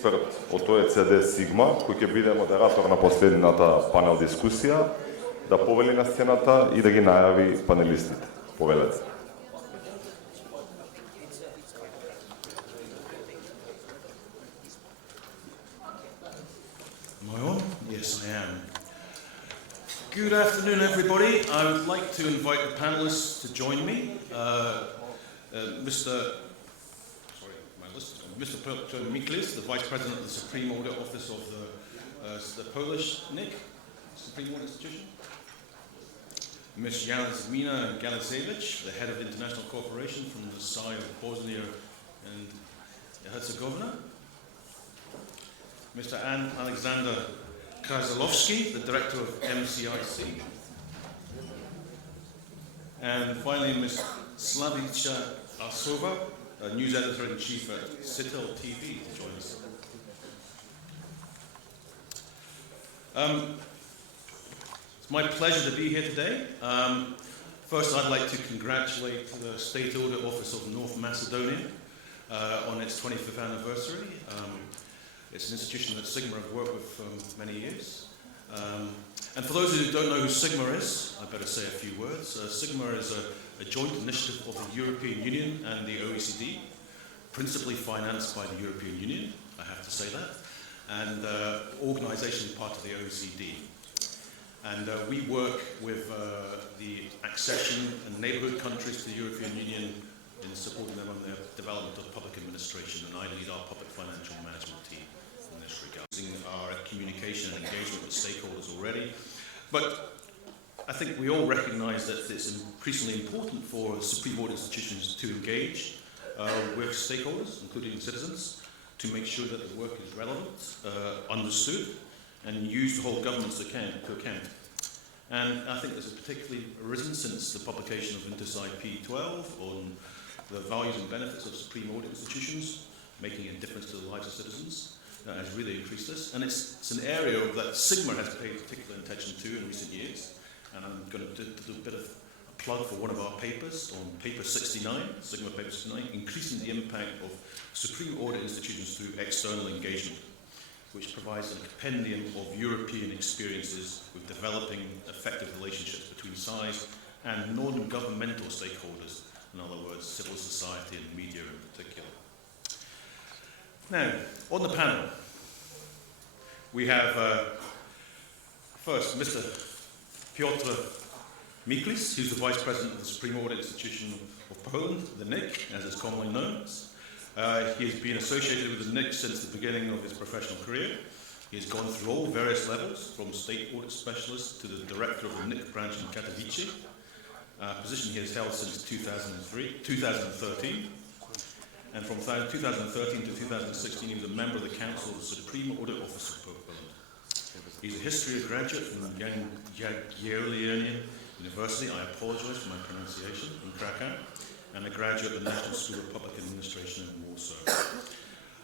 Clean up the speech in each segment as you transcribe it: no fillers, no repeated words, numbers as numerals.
Експерт од ОЕЦД Сигма, кој ќе биде модератор на последната панел дискусија, да повели на сцената и да ги најави панелистите. Повелете. Am I on? Yes, I am. Good afternoon, everybody. I would like to invite the panelists to join me. Mr. Piotr Miklis, the Vice President of the Supreme Audit Office of the Polish NIC, Supreme Audit Institution. Ms. Jasmina Galisevich, the Head of International Cooperation from the side of Bosnia and Herzegovina. Mr. Alexander Krasilovsky, the Director of MCIC. And finally, Ms. Slavica Arsova, News Editor-in-Chief at Citel TV, to join us. It's my pleasure to be here today. First, I'd like to congratulate the State Audit Office of North Macedonia on its 25th anniversary. It's an institution that Sigma have worked with for many years. And for those who don't know who Sigma is, I better say a few words. Sigma is a joint initiative of the European Union and the OECD, principally financed by the European Union, I have to say that, and organisation part of the OECD. And we work with the accession and neighbourhood countries to the European Union in supporting them on their development of public administration, and I lead our public financial management team in this regard. Using our communication and engagement with stakeholders already, but I think we all recognise that it's increasingly important for Supreme Audit institutions to engage with stakeholders, including citizens, to make sure that the work is relevant, understood, and used to hold governments to account. And I think this has particularly arisen since the publication of Intis IP12 on the values and benefits of Supreme Audit institutions, making a difference to the lives of citizens. Has really increased this, and it's an area that Sigma has paid particular attention to in recent years. And I'm going to do a bit of a plug for one of our papers on paper 69, Sigma paper 69, increasing the impact of Supreme Audit institutions through external engagement, which provides a compendium of European experiences with developing effective relationships between SAIs and non-governmental stakeholders, in other words, civil society and media in particular. Now, on the panel, we have first Mr. Piotr Miklis, who's the Vice President of the Supreme Audit Institution of Poland, the NIC, as it's commonly known. He has been associated with the NIC since the beginning of his professional career. He has gone through all various levels, from State Audit Specialist to the Director of the NIC branch in Katowice, a position he has held since 2013. And from 2013 to 2016, he was a member of the Council of the Supreme Audit Office of Poland. He's a history graduate from Jagiellonian University, I apologise for my pronunciation, in Krakow, and a graduate of the National School of Public Administration in Warsaw.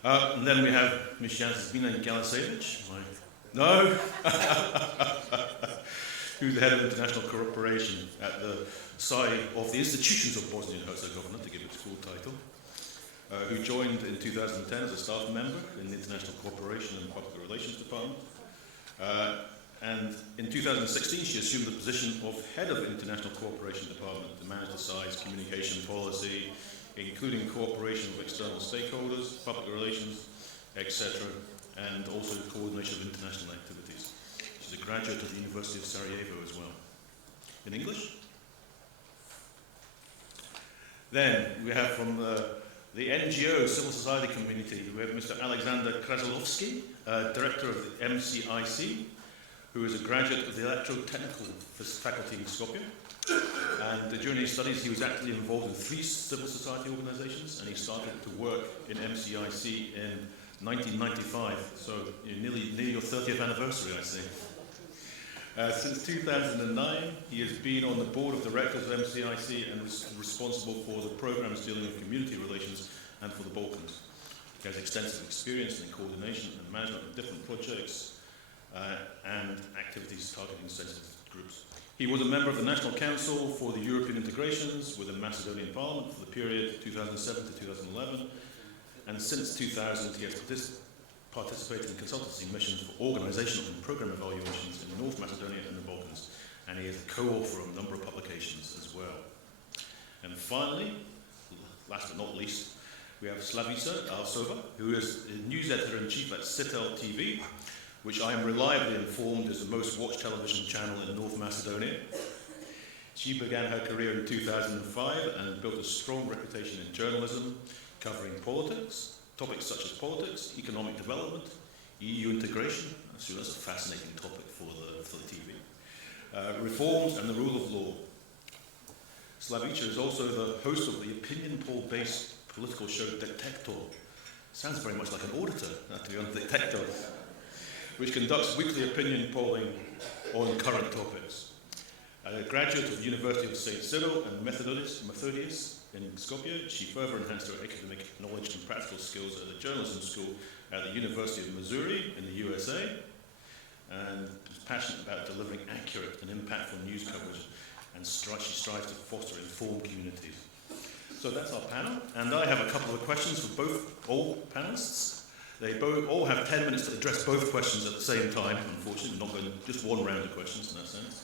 And then we have Ms. Jasmina Galisevich, who's the Head of International Cooperation at the side of the Institutions of Bosnia and Herzegovina, to give it its full title. Who joined in 2010 as a staff member in the International Cooperation and Public Relations Department. And in 2016, she assumed the position of Head of International Cooperation Department to manage the SAI's communication policy, including cooperation with external stakeholders, public relations, etc., and also coordination of international activities. She's a graduate of the University of Sarajevo as well. In English? Then we have from the NGO civil society community, we have Mr. Alexander Krasilovsky, Director of the MCIC, who is a graduate of the Electrotechnical faculty in Skopje. And during his studies, he was actively involved in 3 civil society organisations, and he started to work in MCIC in 1995, so nearly your 30th anniversary, I see. Since 2009, he has been on the board of directors of MCIC and is responsible for the programs dealing with community relations and for the Balkans. He has extensive experience in coordination and management of different projects and activities targeting sensitive groups. He was a member of the National Council for the European Integrations with the Macedonian Parliament for the period 2007 to 2011, and since 2000 he has participated in consultancy missions for organisational and programme evaluations in North Macedonia and the Balkans, and he is a co-author of a number of publications as well. And finally, last but not least, we have Slavica Alsova, who is the news editor-in-chief at Sitel TV, which I am reliably informed is the most watched television channel in North Macedonia. She began her career in 2005 and built a strong reputation in journalism, covering politics, topics such as politics, economic development, EU integration, that's a fascinating topic for the TV, reforms and the rule of law. Slavica is also the host of the opinion poll-based political show Detector. Sounds very much like an auditor, to be honest, Detector, which conducts weekly opinion polling on current topics. A graduate of the University of St. Cyril and Methodius in Skopje, she further enhanced her academic knowledge and practical skills at the journalism school at the University of Missouri in the USA, and is passionate about delivering accurate and impactful news coverage, and she strives to foster informed communities. So that's our panel, and I have a couple of questions for all panelists. They all have 10 minutes to address both questions at the same time. Unfortunately, we're not going to just one round of questions in that sense.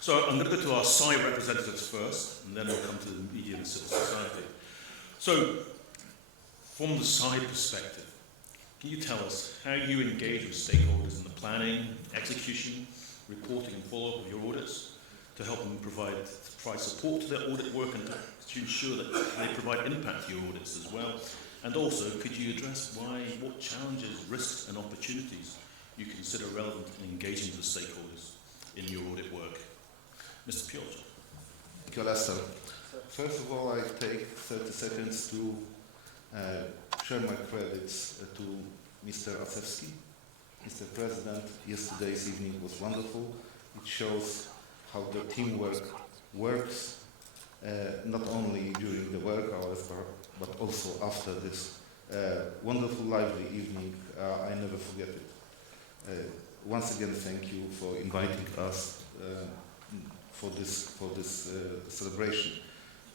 So I'm going to go to our SAI representatives first, and then we'll come to the media and civil society. So, from the SAI perspective, can you tell us how you engage with stakeholders in the planning, execution, reporting and follow-up of your audits to help them provide support to their audit work and to ensure that they provide impact to your audits as well? And also, could you address what challenges, risks and opportunities you consider relevant in engaging with stakeholders in your audit work? Mr. Piotr. Thank you, Lester. First of all, I take 30 seconds to share my credits to Mr. Asewski. Mr. President, yesterday's evening was wonderful. It shows how the teamwork works, not only during the work hours, but also after this wonderful, lively evening. I never forget it. Once again, thank you for inviting us for this celebration.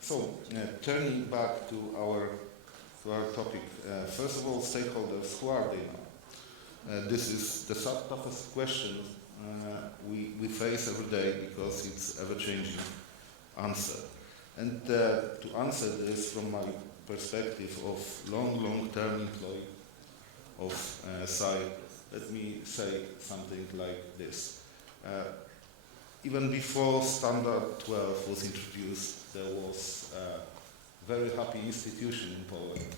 So, turning back to our topic, first of all, stakeholders, who are they now? This is the toughest question we face every day because it's ever-changing answer. And to answer this from my perspective of long-term employee of SAI, let me say something like this. Even before Standard 12 was introduced, there was a very happy institution in Poland.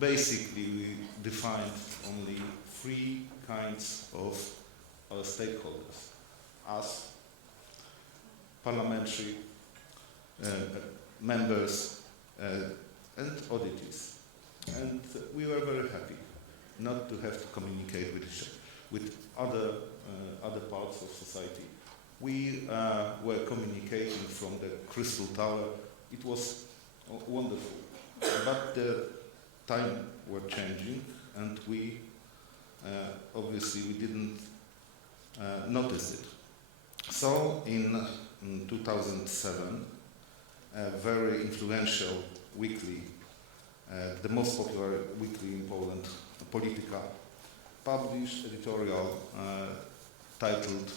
Basically, we defined only three kinds of our stakeholders: us, parliamentary members, and auditors. And we were very happy not to have to communicate with other parts of society. We were communicating from the Crystal Tower. It was wonderful. But the time were changing, and we obviously we didn't notice it. So in 2007, a very influential weekly, the most popular weekly in Poland, Polityka, published editorial titled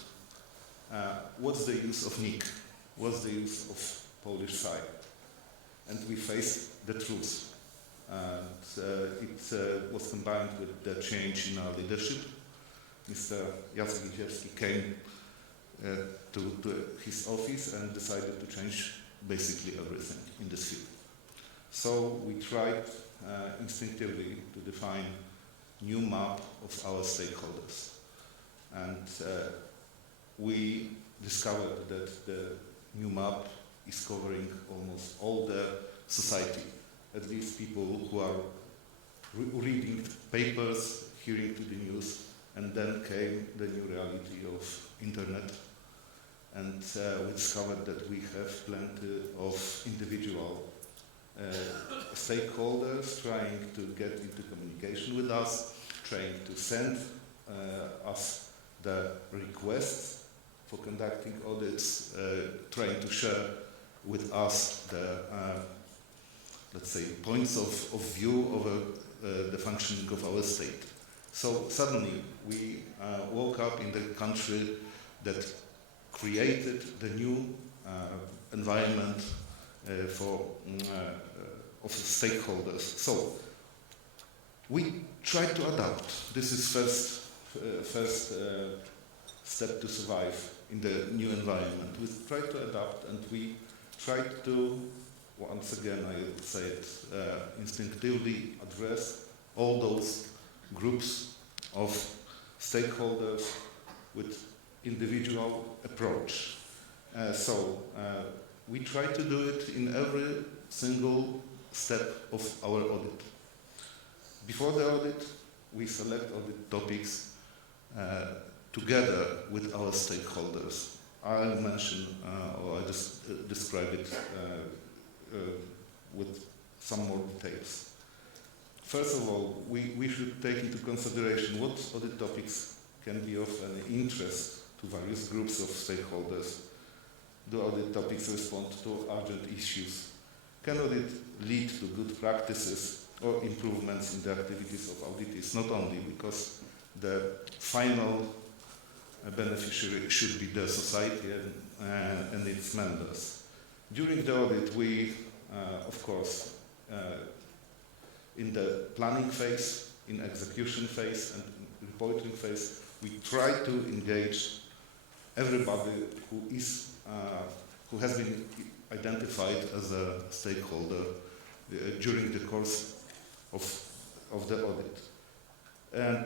"What's the use of NIK? What's the use of Polish SAI?" And we faced the truth. And it was combined with the change in our leadership. Mr. Jacek Idziewski came to his office and decided to change basically everything in this field. So we tried instinctively to define new map of our stakeholders. And we discovered that the new map is covering almost all the society, at least people who are reading papers, hearing to the news, and then came the new reality of internet. And we discovered that we have plenty of individual stakeholders trying to get into communication with us, trying to send us the requests for conducting audits, trying to share with us the, let's say, points of view of the functioning of our state. So suddenly we woke up in the country that created the new environment of stakeholders. So we try to adapt. This is first step to survive in the new environment. We try to adapt, and we try to, once again I would say it, instinctively address all those groups of stakeholders with individual approach. We try to do it in every single step of our audit. Before the audit, we select audit topics together with our stakeholders. I'll mention, or I just describe it with some more details. First of all, we should take into consideration what audit topics can be of an interest to various groups of stakeholders. Do audit topics respond to urgent issues? Can audit lead to good practices or improvements in the activities of auditees? Not only because the final beneficiary should be the society and its members. During the audit, we, of course, in the planning phase, in execution phase, and reporting phase, we try to engage everybody who has been identified as a stakeholder during the course of the audit. And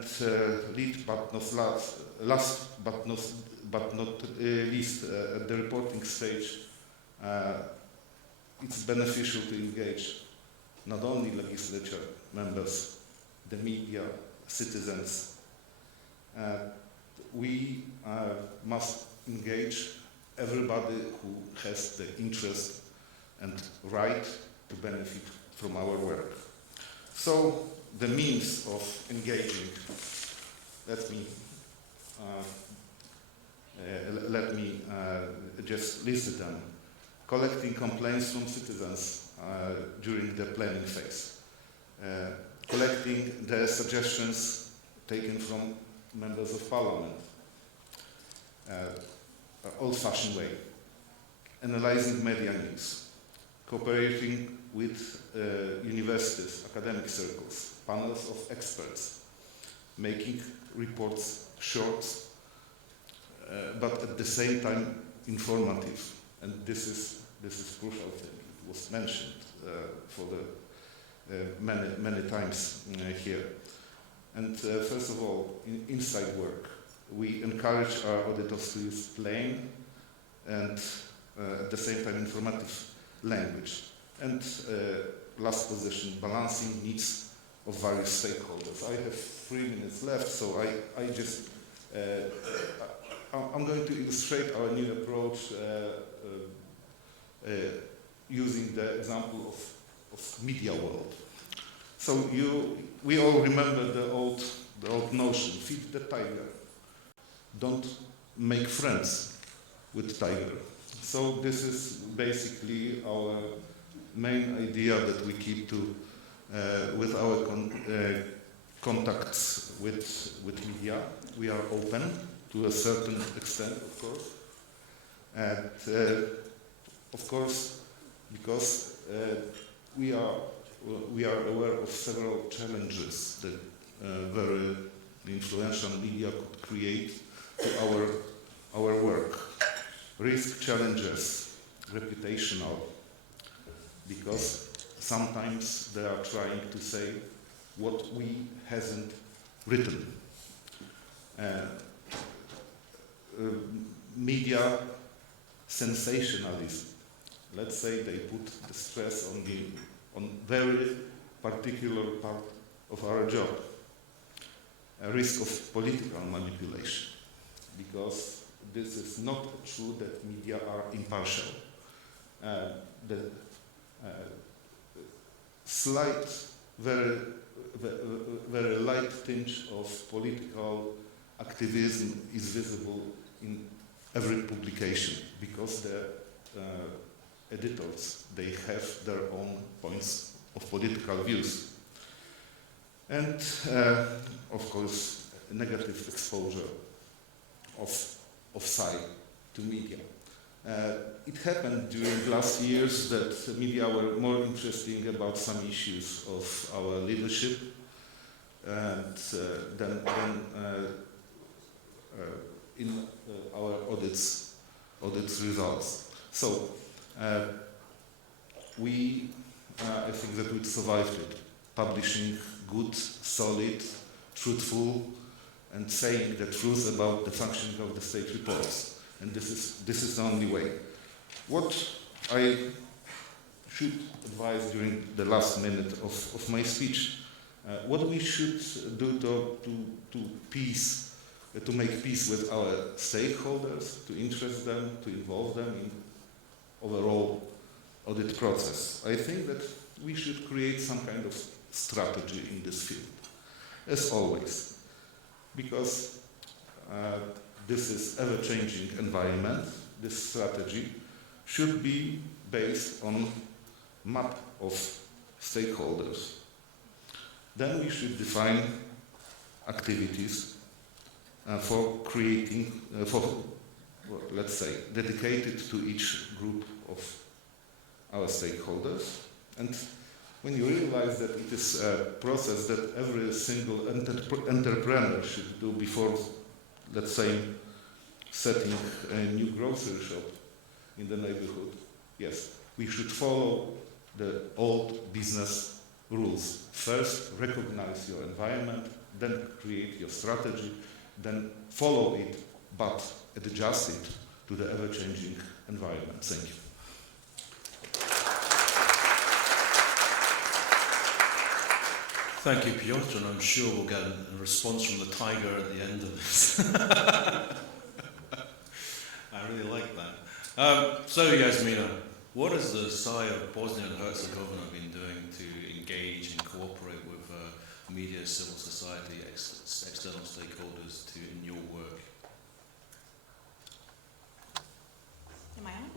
last but not least, at the reporting stage, it's beneficial to engage not only legislature members, the media, citizens. We must engage everybody who has the interest and right to benefit from our work. So the means of engaging, let me just list them. Collecting complaints from citizens during the planning phase. Collecting the suggestions taken from members of parliament. Old-fashioned way. Analyzing media news. Cooperating with universities, academic circles, panels of experts. Making reports short, but at the same time informative. And this is crucial thing. It was mentioned for the many times here. And first of all, inside work. We encourage our auditors to use plain and at the same time informative language. And last position, balancing needs of various stakeholders. I have 3 minutes left, so I'm going to illustrate our new approach using the example of media world. So we all remember the old notion, feed the tiger. Don't make friends with tiger. So this is basically our main idea that we keep to with our contacts with media. We are open to a certain extent, of course. And of course, because we are aware of several challenges that very influential media could create to our work. Risk challenges, reputational, because sometimes they are trying to say what we hasn't written. Media sensationalism. Let's say they put the stress on very particular part of our job. A risk of political manipulation, because this is not true that media are impartial. The slight, very light tinge of political activism is visible in every publication, because the editors, they have their own points of political views. and of course negative exposure of side to media. It happened during last years that media were more interesting about some issues of our leadership and than in our audits results. So I think that we survived it, publishing good, solid, truthful, and saying the truth about the functioning of the state reports. And this is the only way. What I should advise during the last minute of my speech, what we should do to make peace with our stakeholders, to interest them, to involve them in overall audit process. I think that we should create some kind of strategy in this field, as always, because this is ever-changing environment. This strategy should be based on map of stakeholders. Then we should define activities for creating, let's say, dedicated to each group of our stakeholders. And when you realize that it is a process that every single entrepreneur should do before, let's say, setting a new grocery shop in the neighborhood, yes, we should follow the old business rules. First, recognize your environment, then create your strategy, then follow it, but adjust it to the ever-changing environment. Thank you. Thank you, Piotr, and I'm sure we'll get a response from the tiger at the end of this. I really like that. So, Yasmina, what has the SAI of Bosnia and Herzegovina been doing to engage and cooperate with media, civil society, external stakeholders in your work? Am I on?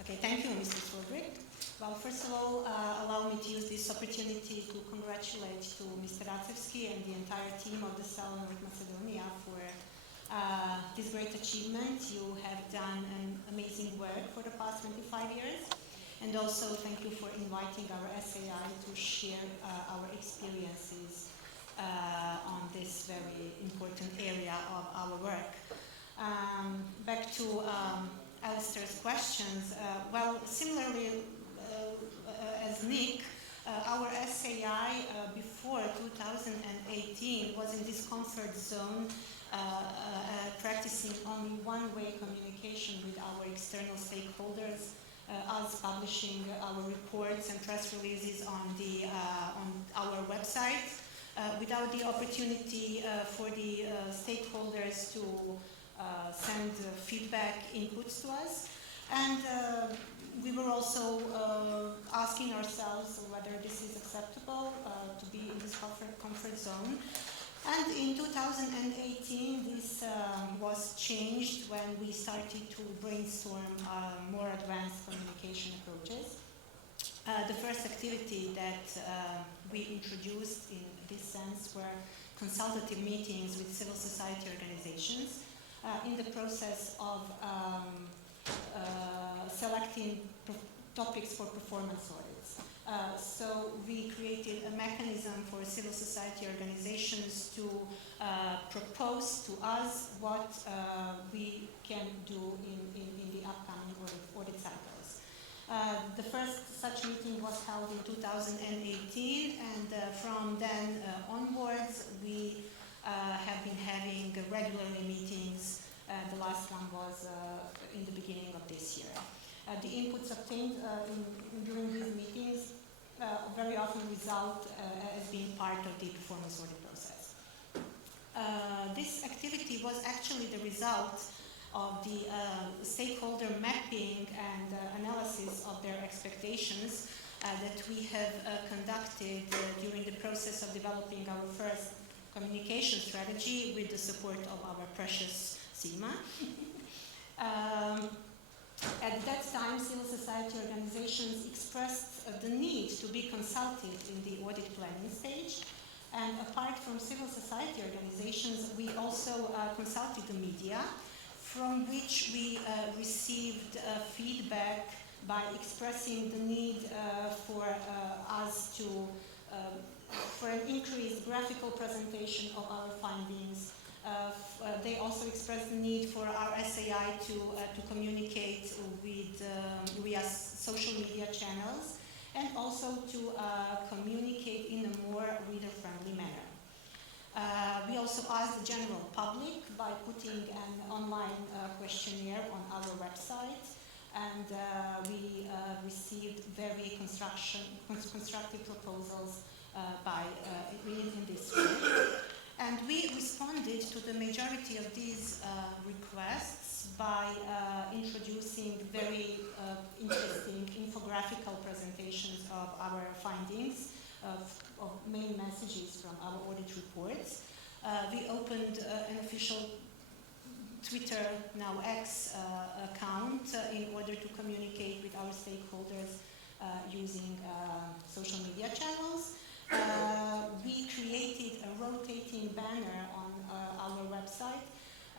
Okay, thank you, Mr. Sordrick. Well, first of all, allow me to use this opportunity to congratulate to Mr. Racevski and the entire team of the SAI North Macedonia for this great achievement. You have done an amazing work for the past 25 years. And also thank you for inviting our SAI to share our experiences on this very important area of our work. Back to Alistair's questions. Well, similarly as Nick, our SAI before 2018 was in this comfort zone, practicing only one-way communication with our external stakeholders, us publishing our reports and press releases on our website, without the opportunity for the stakeholders to send feedback inputs to us. And we were also asking ourselves whether this is acceptable to be in this comfort zone. And in 2018, this was changed when we started to brainstorm more advanced communication approaches. The first activity that we introduced in this sense were consultative meetings with civil society organizations in the process of selecting topics for performance audits. So we created a mechanism for civil society organizations to propose to us what we can do in the upcoming audit cycles. The first such meeting was held in 2018, and from then onwards we have been having regularly meetings. The last one was in the beginning of this year. The inputs obtained during these meetings very often result as being part of the performance audit process. This activity was actually the result of the stakeholder mapping and analysis of their expectations that we have conducted during the process of developing our first communication strategy with the support of our precious SEMA. At that time, civil society organizations expressed the need to be consulted in the audit planning stage. And apart from civil society organizations, we also consulted the media, from which we received feedback by expressing the need for us to for an increased graphical presentation of our findings. They also expressed the need for our SAI to communicate with via social media channels, and also to communicate in a more reader-friendly manner. We also asked the general public by putting an online questionnaire on our website, and we received very constructive proposals in this way. And we responded to the majority of these requests by introducing very interesting infographical presentations of our findings, of main messages from our audit reports. We opened an official Twitter, now X, account in order to communicate with our stakeholders using social media channels. We created a rotating banner on our website,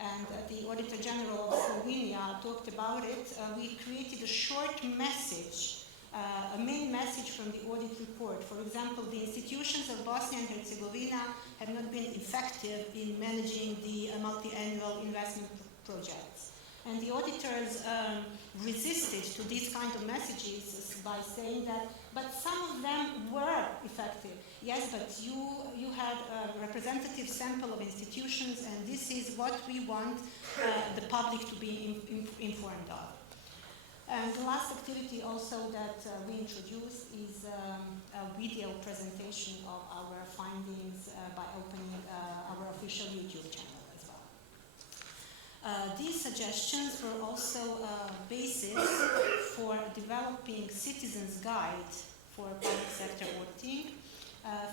and the Auditor General of Slovenia talked about it. We created a short message, a main message from the audit report. For example, the institutions of Bosnia and Herzegovina have not been effective in managing the multi-annual investment projects. And the auditors resisted to these kind of messages by saying that, but some of them were effective. Yes, but you had a representative sample of institutions, and this is what we want the public to be informed of. And the last activity also that we introduced is a video presentation of our findings by opening our official YouTube channel. These suggestions were also a basis for developing citizens' guide for public sector auditing,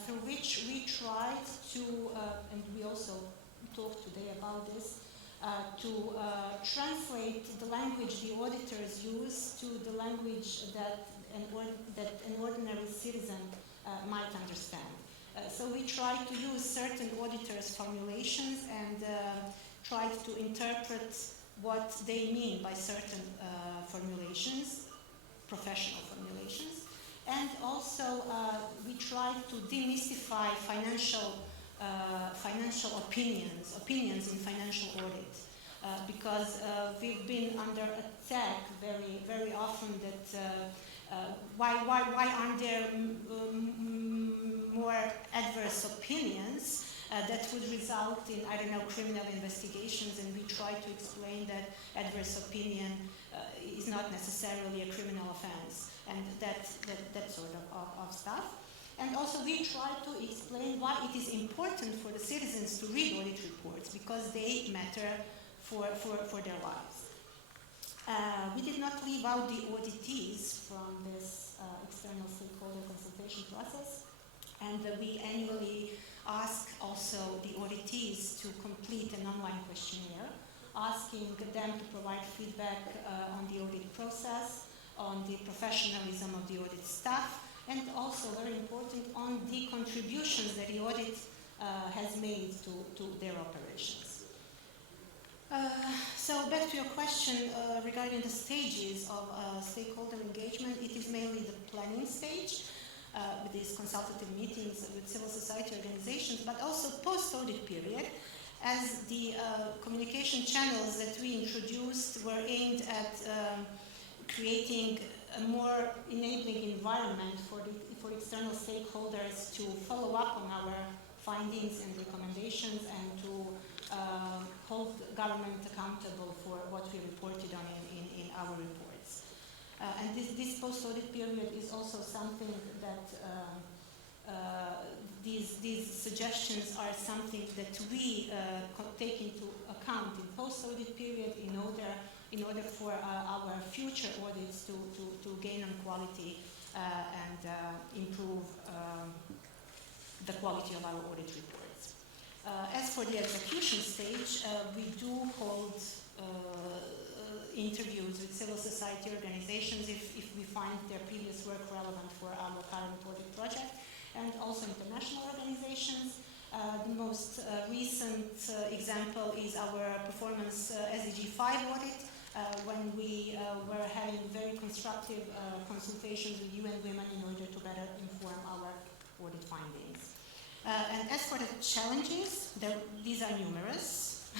through which we tried to, and we also talked today about this, to translate the language the auditors use to the language that an ordinary citizen might understand. So we tried to use certain auditors' formulations and tried to interpret what they mean by certain formulations, professional formulations. And also we tried to demystify financial opinions in financial audit, because we've been under attack very often that why aren't there more adverse opinions that would result in, I don't know, criminal investigations, and we try to explain that adverse opinion is not necessarily a criminal offense, and that sort of stuff. And also we try to explain why it is important for the citizens to read audit reports, because they matter for their lives. We did not leave out the auditees from this external stakeholder consultation process, and we annually ask also the auditees to complete an online questionnaire, asking them to provide feedback on the audit process, on the professionalism of the audit staff, and also, very important, on the contributions that the audit has made to their operations. So back to your question regarding the stages of stakeholder engagement, it is mainly the planning stage, with these consultative meetings with civil society organizations, but also post-audit period, as the communication channels that we introduced were aimed at creating a more enabling environment for external stakeholders to follow up on our findings and recommendations, and to hold government accountable for what we reported on in our reports. And this post-audit period is also something that these suggestions are something that we take into account in post-audit period in order for our future audits to gain on quality and improve the quality of our audit reports. As for the execution stage, we do hold interviews with civil society organizations if we find their previous work relevant for our current audit project, and also international organizations. The most recent example is our performance SDG 5 audit, when we were having very constructive consultations with UN Women in order to better inform our audit findings. And as for the challenges, these are numerous.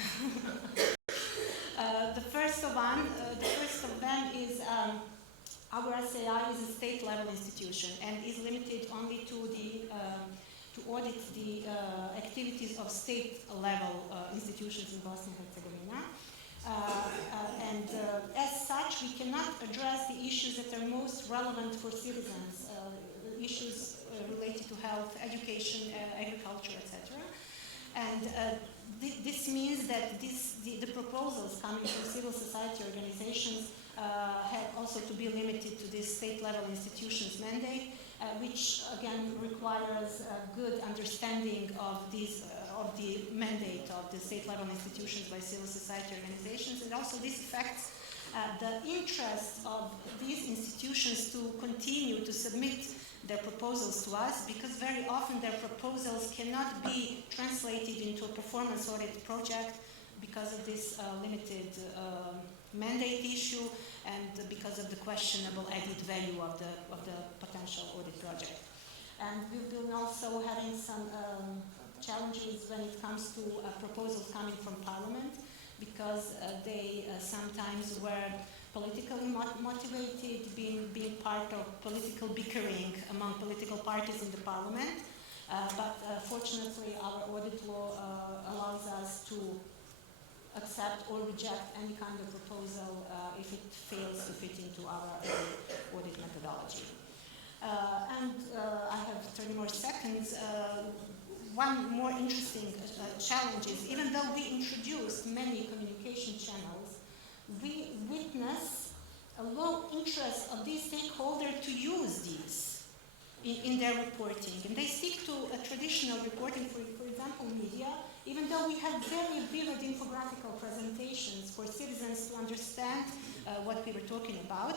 The first of them is our SAI is a state-level institution and is limited only to audit the activities of state-level institutions in Bosnia and Herzegovina. And as such, we cannot address the issues that are most relevant for citizens, issues related to health, education, agriculture, etc. And this means that the proposals coming from civil society organizations have also to be limited to this state-level institutions mandate, which again requires a good understanding of the mandate of the state-level institutions by civil society organizations, and also this affects the interest of these institutions to continue to submit their proposals to us, because very often their proposals cannot be translated into a performance audit project because of this limited mandate issue and because of the questionable added value of the potential audit project. And we've been also having some challenges when it comes to proposals coming from Parliament, because they sometimes were politically motivated, being part of political bickering among political parties in the Parliament. But fortunately, our audit law allows us to accept or reject any kind of proposal if it fails to fit into our audit methodology. And I have 30 more seconds. One more interesting challenge is, even though we introduced many communication channels, we witness a low interest of these stakeholders to use these in their reporting. And they stick to a traditional reporting, for example, media, even though we have very vivid infographical presentations for citizens to understand what we were talking about.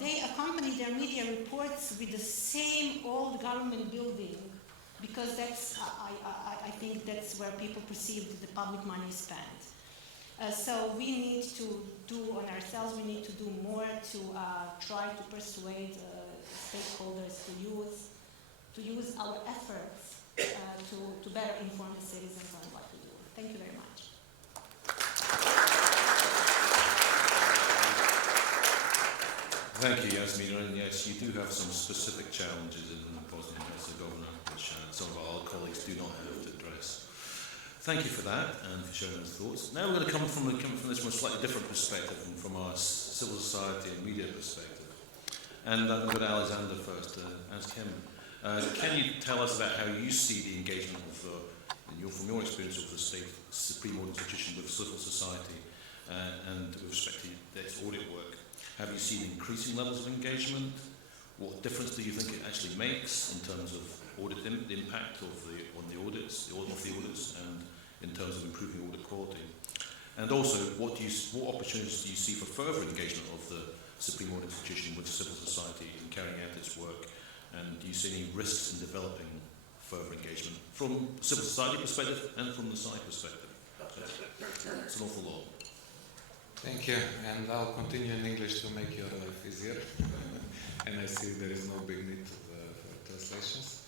They accompany their media reports with the same old government building, because that's, I think that's where people perceive that the public money is spent. So we need to do on ourselves, we need to do more to try to persuade stakeholders to use our efforts to better inform the citizens on what we do. Thank you very much. Thank you, Jasmina. And yes, you do have some specific challenges in Bosnia and Herzegovina, which some of our colleagues do not have to address. Thank you for that and for sharing those thoughts. Now we're going to come from this from a slightly different perspective, from our civil society and media perspective. And I'm going to Alexander first to ask him. Can you tell us about how you see the engagement of, from your experience of the state supreme audit institution with civil society and with respect to its audit work? Have you seen increasing levels of engagement? What difference do you think it actually makes in terms of audit the impact of on the audits, and in terms of improving audit quality? And also, what opportunities do you see for further engagement of the Supreme Audit Institution with civil society in carrying out its work? And do you see any risks in developing further engagement from civil society perspective and from the SAI perspective? It's an awful lot. Thank you, and I'll continue in English to make your life easier. And I see there is no big need for translations,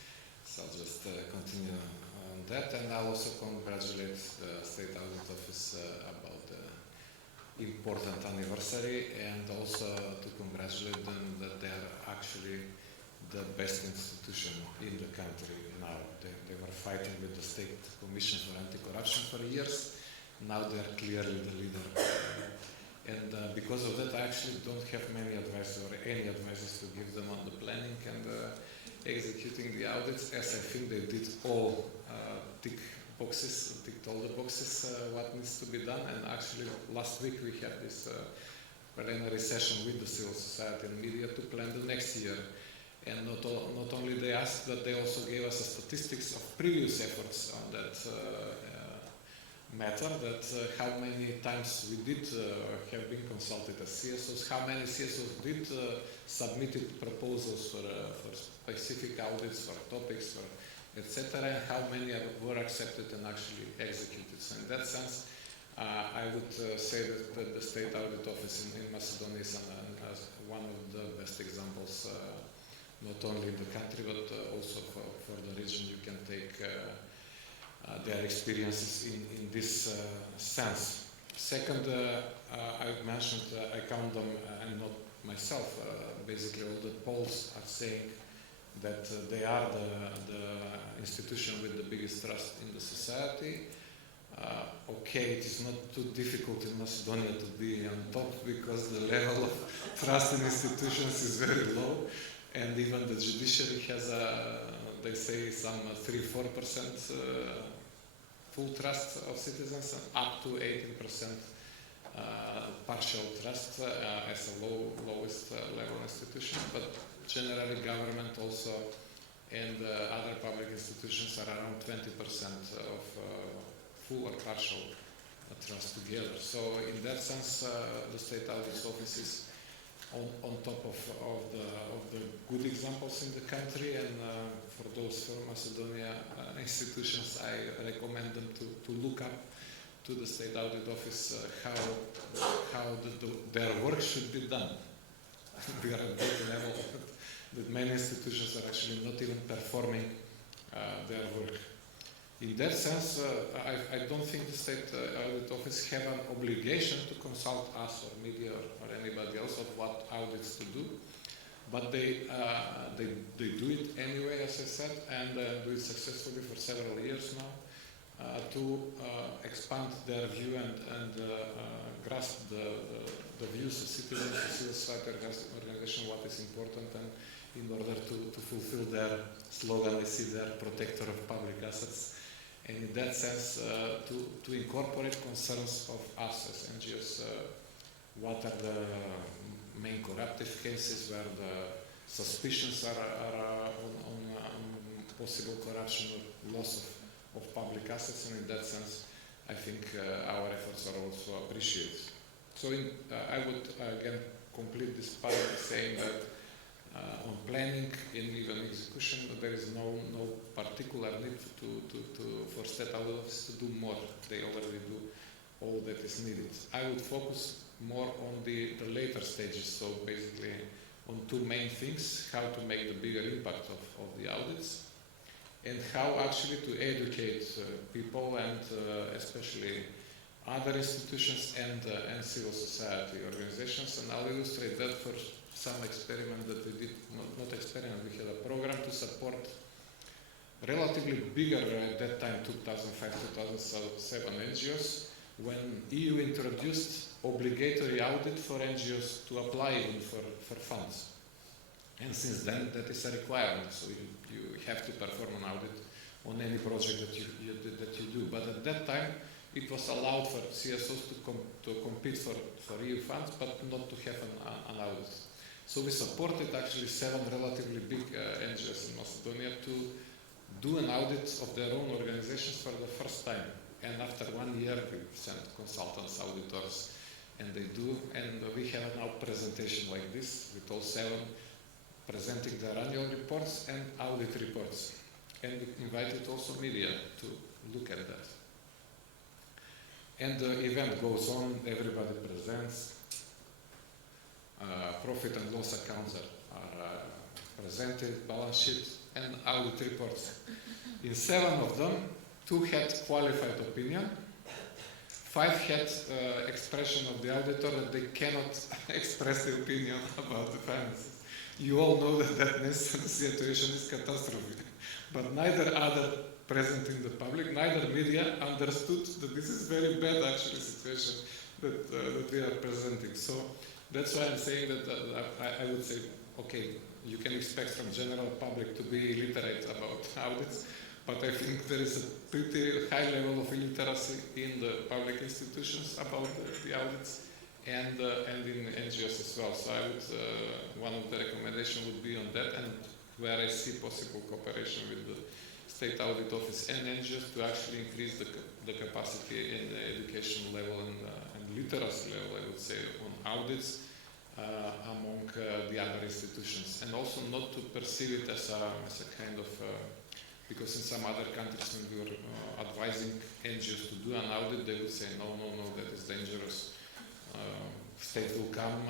so I'll just continue on that. And I'll also congratulate the State Audit Office about the important anniversary, and also to congratulate them that they are actually the best institution in the country now. They were fighting with the State Commission for Anti-Corruption for years. Now they are clearly the leader. And because of that, I actually don't have many advice or any advices to give them on the planning and executing the audits, as I think they did all ticked all the boxes what needs to be done. And actually last week we had this plenary session with the civil society and media to plan the next year. And not only they asked, but they also gave us statistics of previous efforts on that matter, that how many times we did have been consulted as CSOs, how many CSOs did submitted proposals for specific audits, for topics, for etc., and how many were accepted and actually executed. So in that sense, I would say that the State Audit Office in Macedonia is one of the best examples, not only in the country but also for the region. You can take their experiences in this sense. Second, I mentioned, I count them, and not myself, basically all the polls are saying that they are the institution with the biggest trust in the society. Okay, it is not too difficult in Macedonia to be on top because the level of trust in institutions is very low, and even the judiciary has they say some 3-4% full trust of citizens, and up to 18% partial trust as a lowest level institution. But generally, government also and other public institutions are around 20% of full or partial trust together. So in that sense, the State Audit Office is on top of the good examples in the country, and for those from Macedonia institutions, I recommend them to look up to the State Audit Office how their work should be done. We are at that level that many institutions are actually not even performing their work. In that sense, I don't think the State Audit Office have an obligation to consult us or media or anybody else on what audits to do, but they do it anyway, as I said, and do it successfully for several years now to expand their view and grasp the views of citizens, of civil society organization, what is important, and in order to fulfill their slogan, I see their protector of public assets. And in that sense, to incorporate concerns of us as NGOs, what are the main corruptive cases where the suspicions are on possible corruption or loss of public assets, and in that sense, I think our efforts are also appreciated. So I would again complete this part by saying that on planning and even execution, there is no particular need for State Audit Office to do more. They already do all that is needed. I would focus more on the later stages, so basically on two main things: how to make the bigger impact of the audits, and how actually to educate people and especially other institutions and civil society organizations. And I'll illustrate that for some experiment that we did, not experiment, we had a program to support relatively bigger at that time, 2005-2007 NGOs, when EU introduced obligatory audit for NGOs to apply even for funds. And since then, that is a requirement, so you have to perform an audit on any project that you do. But at that time, it was allowed for CSOs to compete for EU funds, but not to have an audit. So we supported actually 7 relatively big NGOs in Macedonia to do an audit of their own organizations for the first time. And after 1 year, we sent consultants, auditors, and they do. And we have now presentation like this with all 7 presenting their annual reports and audit reports. And we invited also media to look at that. And the event goes on, everybody presents. Profit and loss accounts are presented, balance sheet, and audit reports. In 7 of them, 2 had qualified opinion, 5 had expression of the auditor that they cannot express the opinion about the finances. You all know that means the situation is catastrophic. But neither other present in the public, neither media understood that this is very bad actually situation that we are presenting. So that's why I'm saying that I would say, okay, you can expect from general public to be illiterate about audits, but I think there is a pretty high level of illiteracy in the public institutions about the audits and in NGOs as well. So I would, one of the recommendations would be on that, and where I see possible cooperation with the State Audit Office and NGOs to actually increase the capacity in the education level and literacy level, I would say, on audits among the other institutions, and also not to perceive it as a kind of because in some other countries when we were advising NGOs to do an audit, they would say no, that is dangerous. State will come,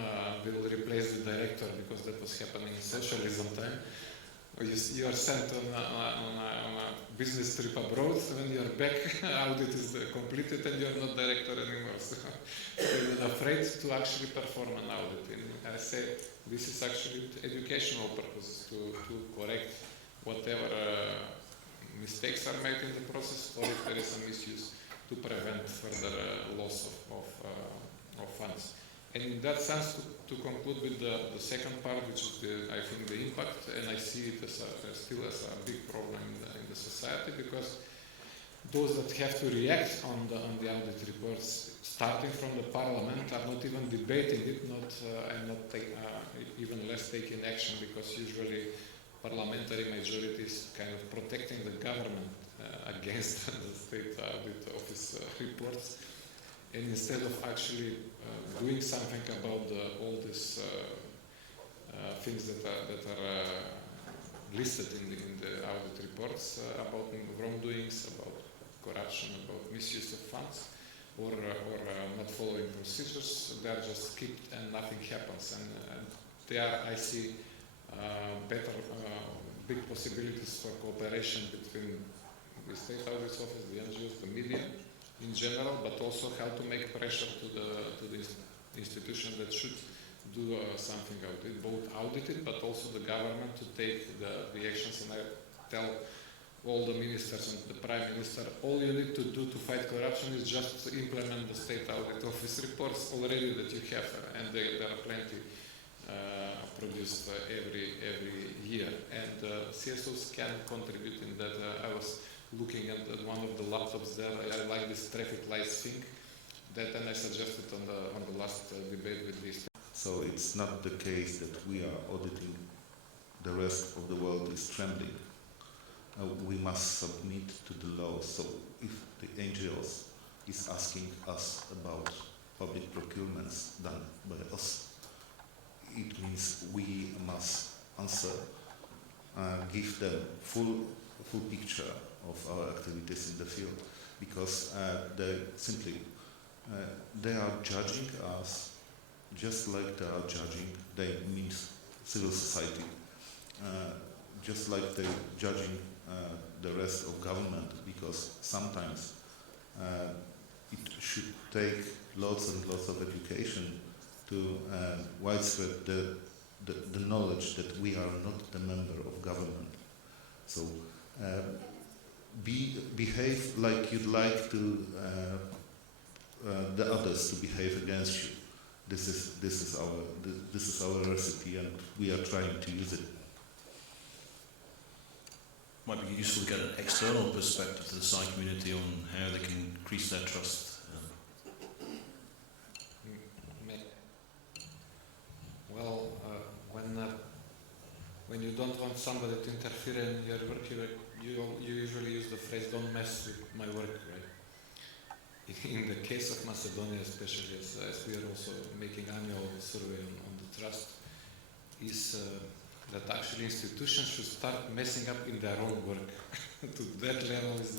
will replace the director, because that was happening in socialism time. You are sent on a business trip abroad, when you are back, audit is completed and you are not director anymore. So you're afraid to actually perform an audit. And I say this is actually educational purposes to correct whatever mistakes are made in the process, or if there is a misuse, to prevent further loss of funds. And in that sense, to conclude with the second part, which is I think the impact, and I see it still as a big problem in the society, because those that have to react on the audit reports, starting from the parliament, are not even debating it, even less taking action, because usually parliamentary majority is kind of protecting the government against the state audit office reports. And instead of actually doing something about all these things that are listed in the audit reports about wrongdoings, about corruption, about misuse of funds, or not following procedures, they are just skipped and nothing happens. And there I see big possibilities for cooperation between the State Audit Office, the NGOs, the media in general, but also how to make pressure to the institution that should do something about it, both audit it, but also the government to take the actions. And I tell all the ministers and the Prime Minister, all you need to do to fight corruption is just to implement the State Audit Office reports already that you have, and there are plenty produced every year. And CSOs can contribute in that. I was looking at one of the laptops there. I like this traffic lights thing. That, and I suggested on the last debate with this. So it's not the case that we are auditing, the rest of the world is trembling. We must submit to the law. So if the NGOs is asking us about public procurements done by us, it means we must answer, give them full picture of our activities in the field, because they simply they are judging us just like they are judging, they mean civil society, just like they're judging the rest of government, because sometimes it should take lots and lots of education to widespread the knowledge that we are not the member of government. So behave like you'd like to the others to behave against you. This is our recipe, and we are trying to use it. Might be useful to get an external perspective to the SCI community on how they can increase their trust. Well, when you don't want somebody to interfere in your work, you usually use the phrase "don't mess with my work," right? In the case of Macedonia, especially, as we are also making annual survey on the trust, is that actually institutions should start messing up in their own work. To that level is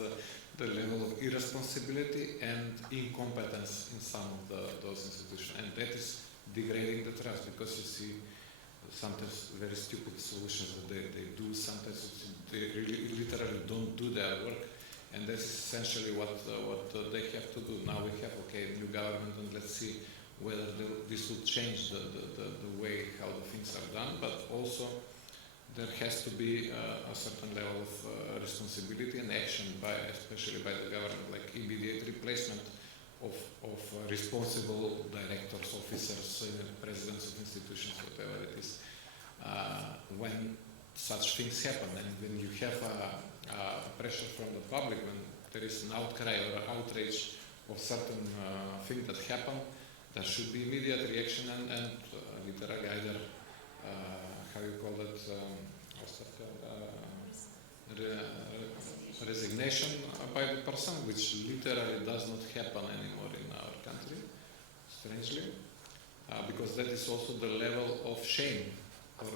the level of irresponsibility and incompetence in some of those institutions, and that is degrading the trust, because you see sometimes very stupid solutions that they do, sometimes they really literally don't do their work, and that's essentially what they have to do. Now we have, new government, and let's see whether this will change the way how the things are done, but also there has to be a certain level of responsibility and action especially by the government, like immediate replacement of responsible directors, officers, presidents of institutions, whatever it is, when such things happen, and when you have pressure from the public, when there is an outcry or outrage of certain thing that happen, there should be immediate reaction and literally either how you call it, resignation by the person, which literally does not happen anymore in our country, strangely, because that is also the level of shame or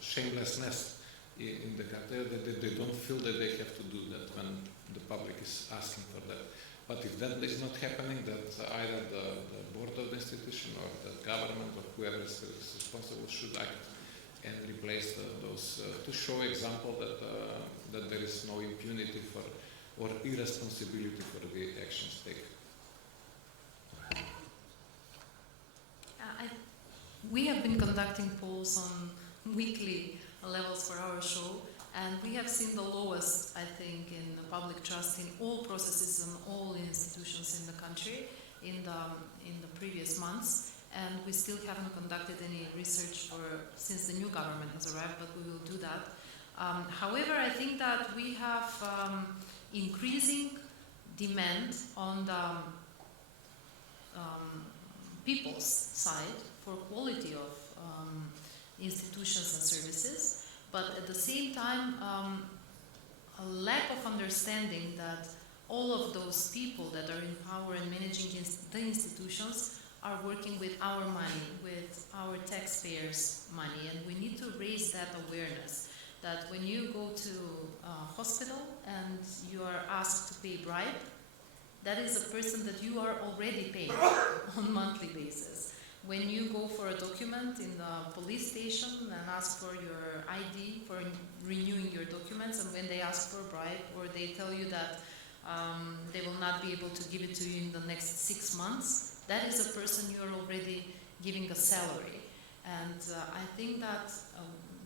shamelessness in the country, that they don't feel that they have to do that when the public is asking for that. But if that is not happening, that either the board of the institution or the government or whoever is responsible should act and replace those to show example that there is no impunity for or irresponsibility for the actions taken. We have been conducting polls on weekly levels for our show, and we have seen the lowest, I think, in public trust in all processes and all institutions in the country in the previous months. And we still haven't conducted any research since the new government has arrived, but we will do that. However, I think that we have increasing demand on the people's side for quality of institutions and services, but at the same time a lack of understanding that all of those people that are in power and managing the institutions are working with our money, with our taxpayers' money, and we need to raise that awareness that when you go to a hospital and you are asked to pay bribe, that is a person that you are already paying on a monthly basis. When you go for a document in the police station and ask for your ID, for renewing your documents, and when they ask for a bribe or they tell you that they will not be able to give it to you in the next 6 months, that is a person you are already giving a salary. And I think that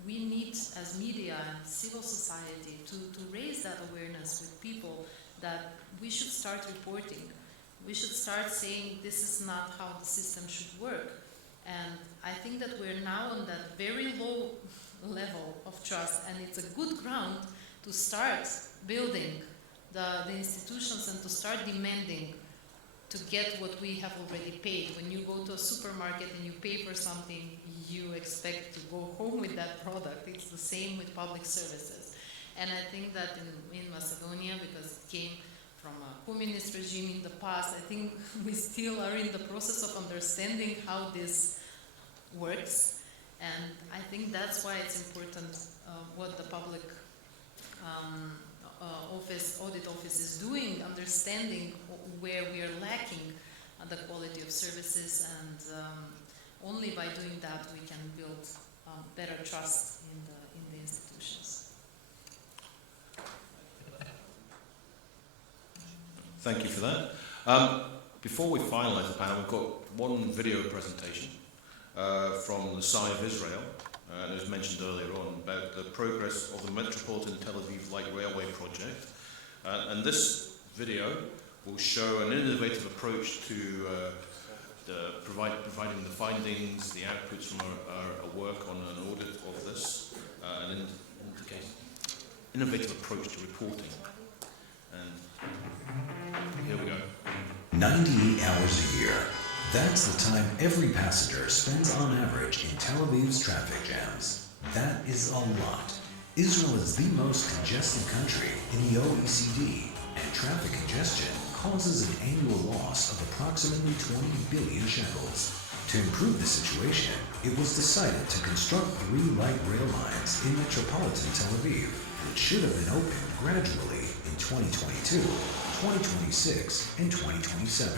we need, as media and civil society, to raise that awareness with people that we should start reporting. We should start saying this is not how the system should work. And I think that we're now on that very low level of trust, and it's a good ground to start building the institutions and to start demanding to get what we have already paid. When you go to a supermarket and you pay for something, you expect to go home with that product. It's the same with public services. And I think that in Macedonia, because it came from a communist regime in the past, I think we still are in the process of understanding how this works. And I think that's why it's important what the public audit office is doing, understanding where we are lacking the quality of services, and only by doing that we can build better trust in the institutions. Thank you for that. Before we finalise the panel, we've got one video presentation from the Side of Israel. And it was mentioned earlier on about the progress of the Metropolitan Tel Aviv Light Railway project. And this video will show an innovative approach to providing the findings, the outputs from our work on an audit of this, an innovative approach to reporting. And here we go. 98 hours a year. That's the time every passenger spends on average in Tel Aviv's traffic jams. That is a lot. Israel is the most congested country in the OECD, and traffic congestion causes an annual loss of approximately 20 billion shekels. To improve the situation, it was decided to construct 3 light rail lines in metropolitan Tel Aviv, which should have been opened gradually in 2022, 2026, and 2027.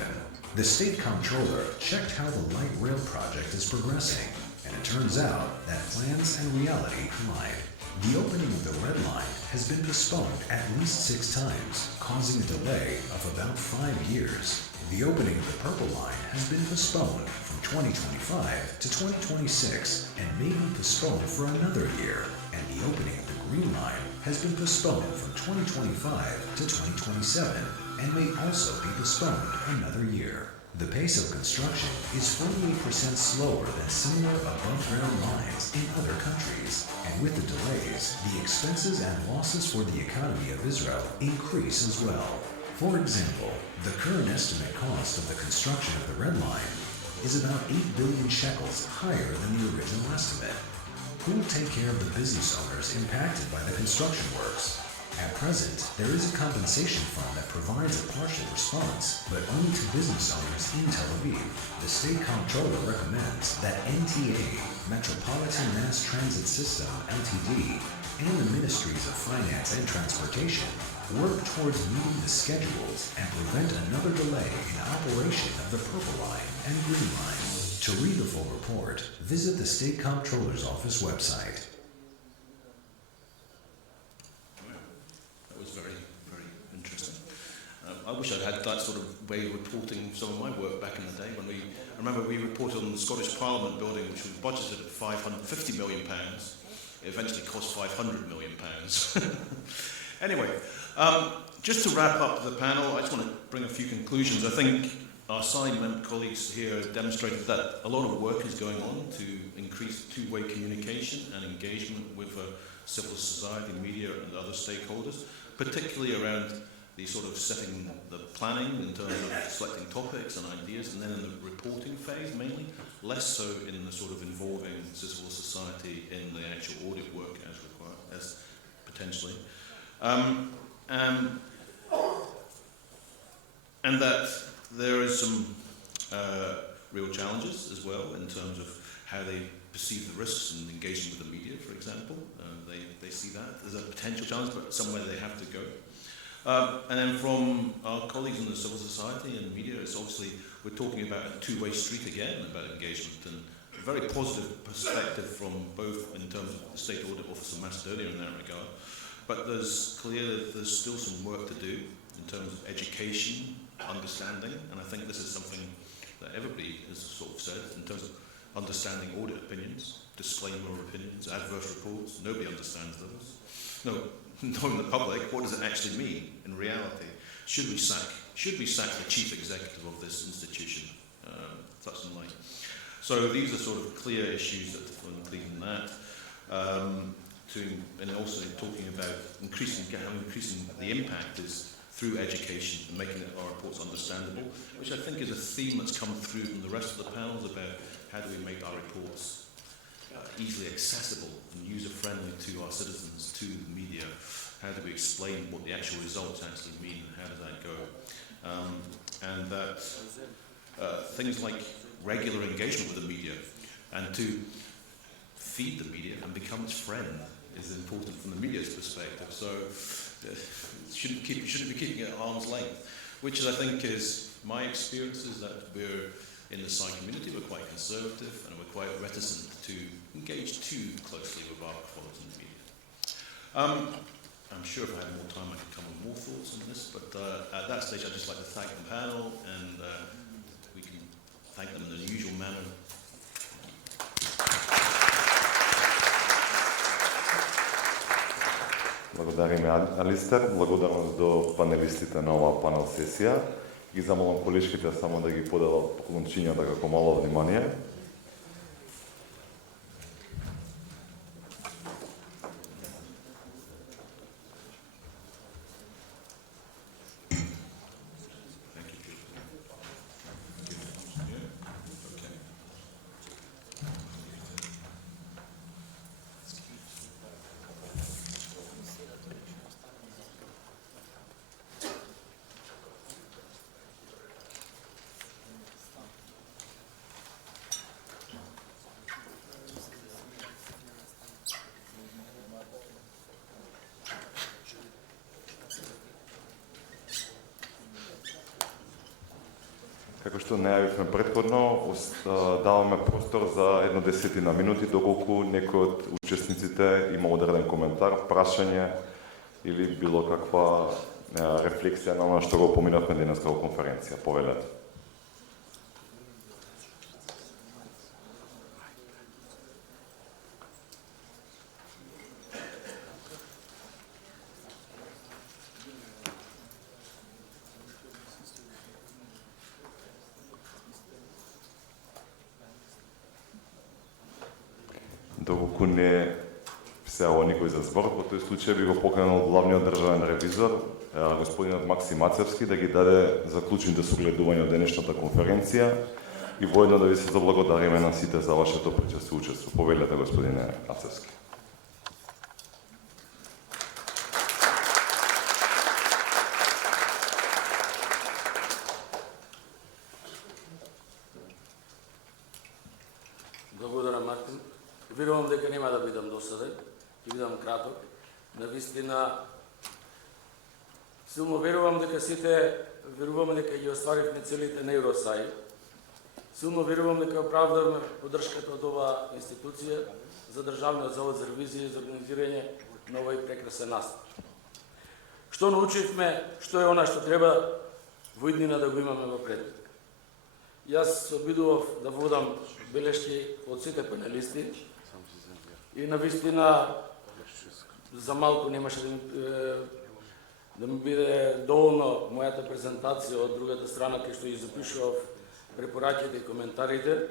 The state comptroller checked how the light rail project is progressing, and it turns out that plans and reality collide. The opening of the red line has been postponed at least 6 times, causing a delay of about 5 years. The opening of the purple line has been postponed from 2025 to 2026 and may be postponed for another year, and the opening of the green line has been postponed from 2025 to 2027 and may also be postponed another year. The pace of construction is 48% slower than similar above-ground lines in other countries, and with the delays, the expenses and losses for the economy of Israel increase as well. For example, the current estimate cost of the construction of the red line is about 8 billion shekels higher than the original estimate. Who will take care of the business owners impacted by the construction works? At present, there is a compensation fund that provides a partial response, but only to business owners in Tel Aviv. The state comptroller recommends that NTA, Metropolitan Mass Transit System Ltd, and the Ministries of Finance and Transportation work towards meeting the schedules and prevent another delay in operation of the Purple Line and Green Line. To read the full report, visit the State Comptroller's Office website. That was very, very interesting. I wish I'd had that sort of way of reporting some of my work back in the day when I remember we reported on the Scottish Parliament building, which was budgeted at £550 million. It eventually cost £500 million. Anyway, just to wrap up the panel, I just want to bring a few conclusions. I think our side colleagues here demonstrated that a lot of work is going on to increase two-way communication and engagement with civil society, media and other stakeholders, particularly around the sort of setting the planning in terms of selecting topics and ideas, and then in the reporting phase mainly, less so in the sort of involving civil society in the actual audit work as required, as potentially. And that there is some real challenges as well in terms of how they perceive the risks in engaging with the media, for example. They see that as a potential challenge, but somewhere they have to go. And then from our colleagues in the civil society and media, it's obviously we're talking about a two-way street again about engagement, and a very positive perspective from both in terms of the State Audit Office of Macedonia in that regard. But there's clear that there's still some work to do in terms of education, understanding, and I think this is something that everybody has sort of said in terms of understanding audit opinions, disclaimer opinions, adverse reports. Nobody understands those. No, knowing the public, what does it actually mean in reality? Should we sack the chief executive of this institution, such and like? So these are sort of clear issues that including that. And also talking about increasing the impact is through education and making our reports understandable, which I think is a theme that's come through from the rest of the panels about how do we make our reports easily accessible and user-friendly to our citizens, to the media. How do we explain what the actual results actually mean, and how does that go? And that things like regular engagement with the media and to feed the media and become its friend is important from the media's perspective. So shouldn't be keeping it at arm's length, which I think is my experience is that we're in the SCI community, we're quite conservative and we're quite reticent to engage too closely with our quality media. I'm sure if I had more time I could come with more thoughts on this, but at that stage I'd just like to thank the panel, and we can thank them in the usual manner. Благодариме, Алистер. Благодарност до панелистите на оваа панел сесија. Ги замолам колешките само да ги поделат поклончињата како мало внимание. Како што најавивме претходно, даваме простор за 10 минути, доколку некој од учесниците има одреден коментар, прашање или било каква рефлексија на она што го поминавме денеска во конференција. Повелете. Доколку не се ова никој за збор, во тој случај би го поканал главниот државен ревизор, господинот Максим Ацевски, да ги даде заклучните согледувања од денешната конференција и воедно да ви се заблагодариме на сите за вашето присуство и учество. Повелете, господине Ацевски. верувам дека нема да бидам досаден, ќе бидам краток. Навистина, силно верувам дека сите веруваме дека ги остваривме целите на Евросај. Силно верувам дека оправдаваме поддршката од оваа институција за Државниот завод за ревизија и за организирање на овој прекрасен настан. Што научивме, што е она што треба во иднина да го имаме во предвид. Јас се обидував да водам белешки од сите панелисти и навистина за малку немаше да ми биде доволно мојата презентација од другата страна кај што ја запишував препораките и коментарите.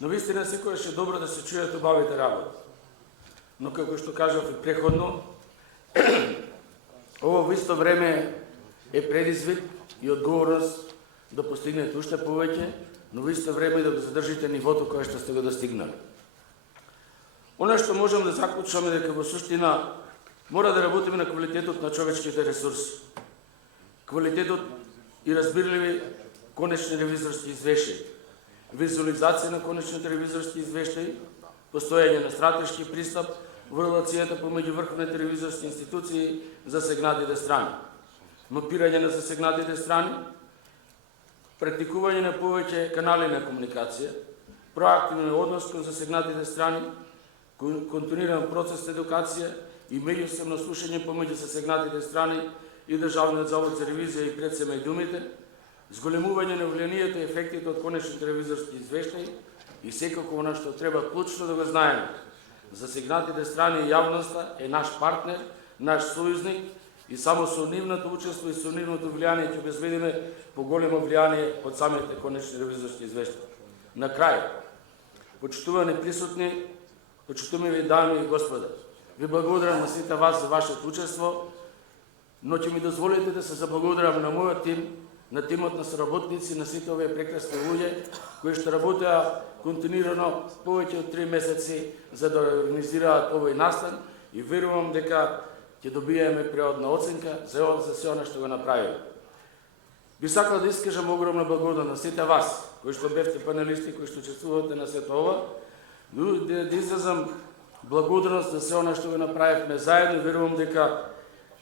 Но вистина секогаш е добро да се чујат убавите работи. Но како што кажав и преходно, ово во исто време е предизвик и одговорност да постигнете уште повеќе, но во исто време да го задржите нивото кое што сте го достигнали. Оно што можам да заклучаме дека во суштина мора да работиме на квалитетот на човечките ресурси. Квалитетот и разбирливи конечни ревизорски извештаи, визуализација на конечните ревизорски извештаи, постојање на стратешки пристап во релацијата помеѓу врховните ревизорски институции за засегнатите страни, мапирање на засегнатите страни, практикување на повеќе канали на комуникација, проактивен однос кон засегнатите страни, континуиран процес на едукација и меѓусебно слушање помеѓу засегнатите страни и Државниот завод за ревизија и пред сема и думите, зголемување на влијанието и ефектите од конечните ревизорски извештаи и секако она што треба клучно да го знаеме. Засегнатите страни и јавноста е наш партнер, наш сојузник и само со нивното учество и со нивното влијание ќе обезбедиме поголемо влијание од самите конечни ревизорски извештаи. На крај, почитувани присутни, почитувани дами и господа, ви благодарам на сите вас за вашето учество, но ќе ми дозволите да се заблагодарам на мојот тим, на тимот на соработници, на сите овие прекрасни луѓе кои што работеа континуирано повеќе од 3 месеци за да организираат овој настан и верувам дека ќе добиеме преодна оценка за се она што го направиме. Би сакал да искажам огромна благодарност на сите вас кои што бевте панелисти, кои што учествувате на сето ова, да изразам благодарност за се она што го направивме заедно и верувам дека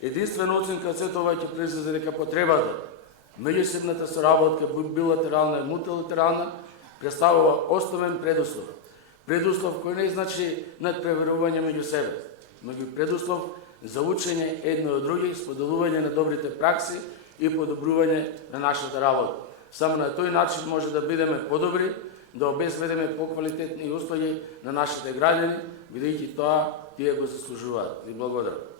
единствена оценка од сето ова ќе произлезе дека потребата меѓусебната соработка, билатерална и мултилатерална, представува основен предуслов. Предуслов кој не значи надпреверување меѓу себе, меѓу предуслов за учење едно од други, споделување на добрите пракси и подобрување на нашата работа. Само на тој начин може да бидеме подобри, да обезбедиме поквалитетни услуги на нашите граѓани, бидејќи тоа тие го заслужуваат. Ви благодарам.